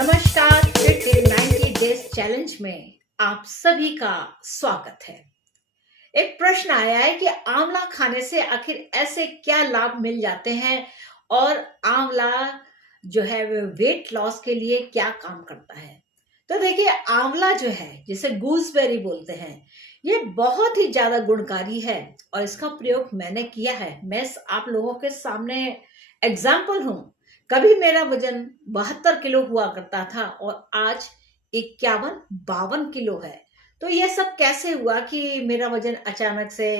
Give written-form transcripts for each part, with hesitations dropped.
नमस्कार, fit in 90 days challenge में आप सभी का स्वागत है। एक प्रश्न आया है कि आंवला खाने से आखिर ऐसे क्या लाभ मिल जाते हैं और आंवला जो है वो वेट लॉस के लिए क्या काम करता है। तो देखिए, आंवला जो है जिसे गूसबेरी बोलते हैं, ये बहुत ही ज्यादा गुणकारी है और इसका प्रयोग मैंने किया है। मैं आप लोगों के सामने एग्जाम्पल हूं। कभी मेरा वजन 72 किलो हुआ करता था और आज 51-52 किलो है। तो ये सब कैसे हुआ कि मेरा वजन अचानक से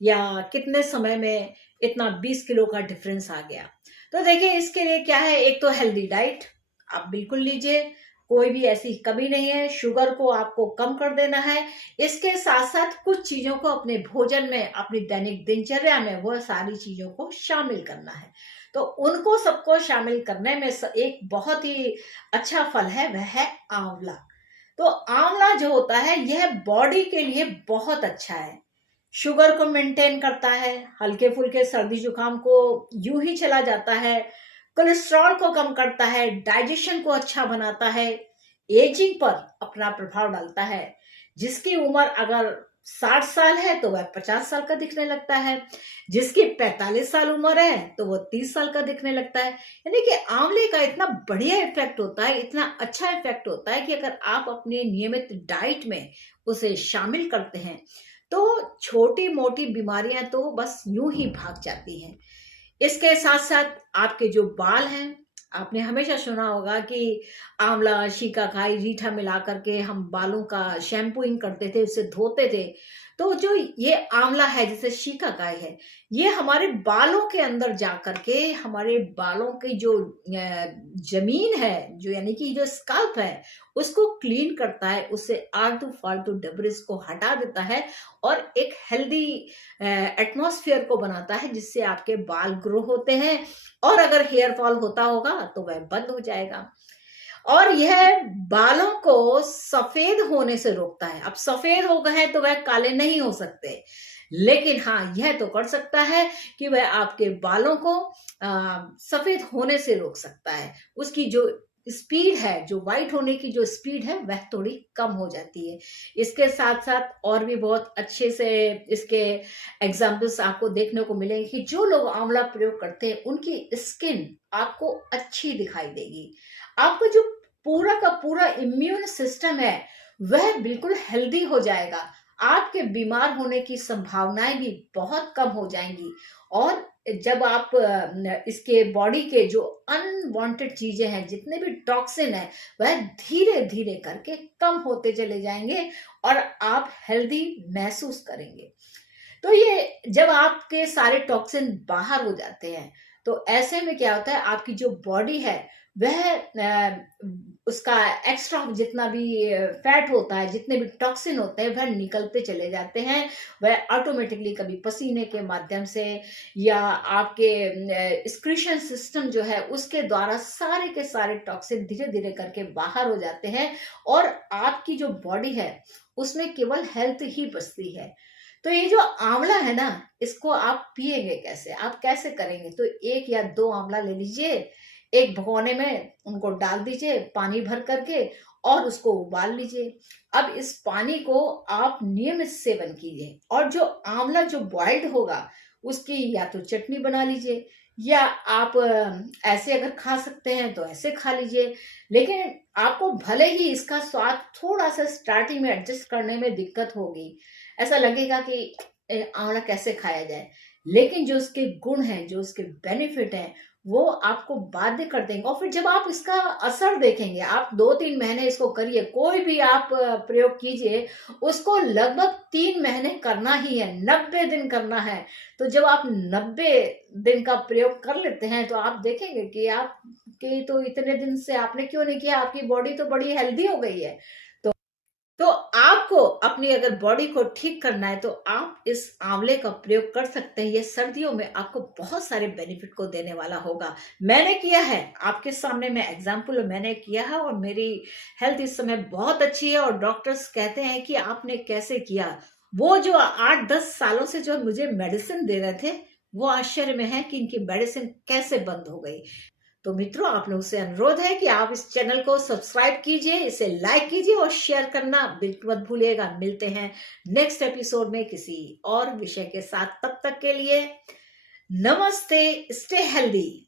या कितने समय में इतना 20 किलो का डिफरेंस आ गया। तो देखिए, इसके लिए क्या है, एक तो हेल्दी डाइट आप बिल्कुल लीजिए, कोई भी ऐसी कमी नहीं है। शुगर को आपको कम कर देना है। इसके साथ साथ कुछ चीजों को अपने भोजन में, अपनी दैनिक दिनचर्या में वो सारी चीजों को शामिल करना है। तो उनको सबको शामिल करने में एक बहुत ही अच्छा फल है, वह है आंवला। तो आंवला जो होता है यह बॉडी के लिए बहुत अच्छा है। शुगर को मेंटेन करता है, हल्के फुल्के सर्दी जुकाम को यूं ही चला जाता है, कोलेस्ट्रॉल को कम करता है, डाइजेशन को अच्छा बनाता है, एजिंग पर अपना प्रभाव डालता है। जिसकी उम्र अगर 60 साल है तो वह 50 साल का दिखने लगता है, जिसकी 45 साल उम्र है तो वो 30 साल का दिखने लगता है। यानी कि आंवले का इतना बढ़िया इफेक्ट होता है, इतना अच्छा इफेक्ट होता है कि अगर आप अपने नियमित डाइट में उसे शामिल करते हैं तो छोटी मोटी बीमारियां तो बस यूं ही भाग जाती हैं। इसके साथ साथ आपके जो बाल हैं, आपने हमेशा सुना होगा कि आंवला, शिकाकाई, रीठा मिला करके हम बालों का शैम्पूइंग करते थे, उसे धोते थे। तो जो ये आंवला है, जैसे शिकाकाई है, ये हमारे बालों के अंदर जा करके हमारे बालों की जो जमीन है, जो यानी कि जो स्कैल्प है, उसको क्लीन करता है, उससे आलतू फालतू डेब्रिस को हटा देता है और एक हेल्दी एटमॉस्फेयर को बनाता है, जिससे आपके बाल ग्रो होते हैं और अगर हेयर फॉल होता होगा तो वह बंद हो जाएगा। और यह बालों को सफेद होने से रोकता है। अब सफेद हो गए हैं तो वह काले नहीं हो सकते, लेकिन हाँ, यह तो कर सकता है कि वह आपके बालों को सफेद होने से रोक सकता है। उसकी जो स्पीड है, जो व्हाइट होने की जो स्पीड है, वह थोड़ी कम हो जाती है। इसके साथ साथ और भी बहुत अच्छे से इसके एग्जाम्पल्स आपको देखने को मिलेंगे कि जो लोग आंवला प्रयोग करते हैं उनकी स्किन आपको अच्छी दिखाई देगी। आपका जो पूरा का पूरा इम्यून सिस्टम है वह बिल्कुल हेल्दी हो जाएगा। आपके बीमार होने की संभावनाएं भी बहुत कम हो जाएंगी। और जब आप इसके बॉडी के जो अनवांटेड चीजें हैं, जितने भी टॉक्सिन है, वह धीरे धीरे करके कम होते चले जाएंगे और आप हेल्दी महसूस करेंगे। तो ये जब आपके सारे टॉक्सिन बाहर हो जाते हैं तो ऐसे में क्या होता है, आपकी जो बॉडी है वह उसका एक्स्ट्रा जितना भी फैट होता है, जितने भी टॉक्सिन होते हैं, वह निकलते चले जाते हैं। वह ऑटोमेटिकली कभी पसीने के माध्यम से या आपके स्क्रीशन सिस्टम जो है उसके द्वारा सारे के सारे टॉक्सिन धीरे धीरे करके बाहर हो जाते हैं और आपकी जो बॉडी है उसमें केवल हेल्थ ही बचती है। तो ये जो आंवला है ना, इसको आप पिएंगे कैसे, आप कैसे करेंगे? तो 1 या 2 आंवला ले लीजिए, एक भगोने में उनको डाल दीजिए पानी भर करके और उसको उबाल लीजिए। अब इस पानी को आप नियमित सेवन कीजिए और जो आंवला जो बॉइल्ड होगा उसकी या तो चटनी बना लीजिए या आप ऐसे अगर खा सकते हैं तो ऐसे खा लीजिए। लेकिन आपको भले ही इसका स्वाद थोड़ा सा स्टार्टिंग में एडजस्ट करने में दिक्कत होगी, ऐसा लगेगा कि आंवला कैसे खाया जाए, लेकिन जो उसके गुण हैं, जो उसके बेनिफिट हैं, वो आपको बाध्य कर देंगे। और फिर जब आप इसका असर देखेंगे, आप 2-3 महीने इसको करिए, कोई भी आप प्रयोग कीजिए, उसको लगभग 3 महीने करना ही है, 90 दिन करना है। तो जब आप 90 दिन का प्रयोग कर लेते हैं तो आप देखेंगे कि आप कि तो इतने दिन से आपने क्यों नहीं किया, आपकी बॉडी तो बड़ी हेल्दी हो गई है। तो आपको अपनी अगर बॉडी को ठीक करना है तो आप इस आंवले का प्रयोग कर सकते हैं। ये सर्दियों में आपको बहुत सारे बेनिफिट को देने वाला होगा। मैंने किया है, आपके सामने मैं एग्जांपल मैंने किया है और मेरी हेल्थ इस समय बहुत अच्छी है। और डॉक्टर्स कहते हैं कि आपने कैसे किया। वो जो 8-10 सालों से जो मुझे मेडिसिन दे रहे थे, वो आश्चर्य में है कि इनकी मेडिसिन कैसे बंद हो गई। तो मित्रों, आप लोगों से अनुरोध है कि आप इस चैनल को सब्सक्राइब कीजिए, इसे लाइक कीजिए और शेयर करना बिल्कुल मत भूलिएगा। मिलते हैं नेक्स्ट एपिसोड में किसी और विषय के साथ। तब तक के लिए नमस्ते, स्टे हेल्दी।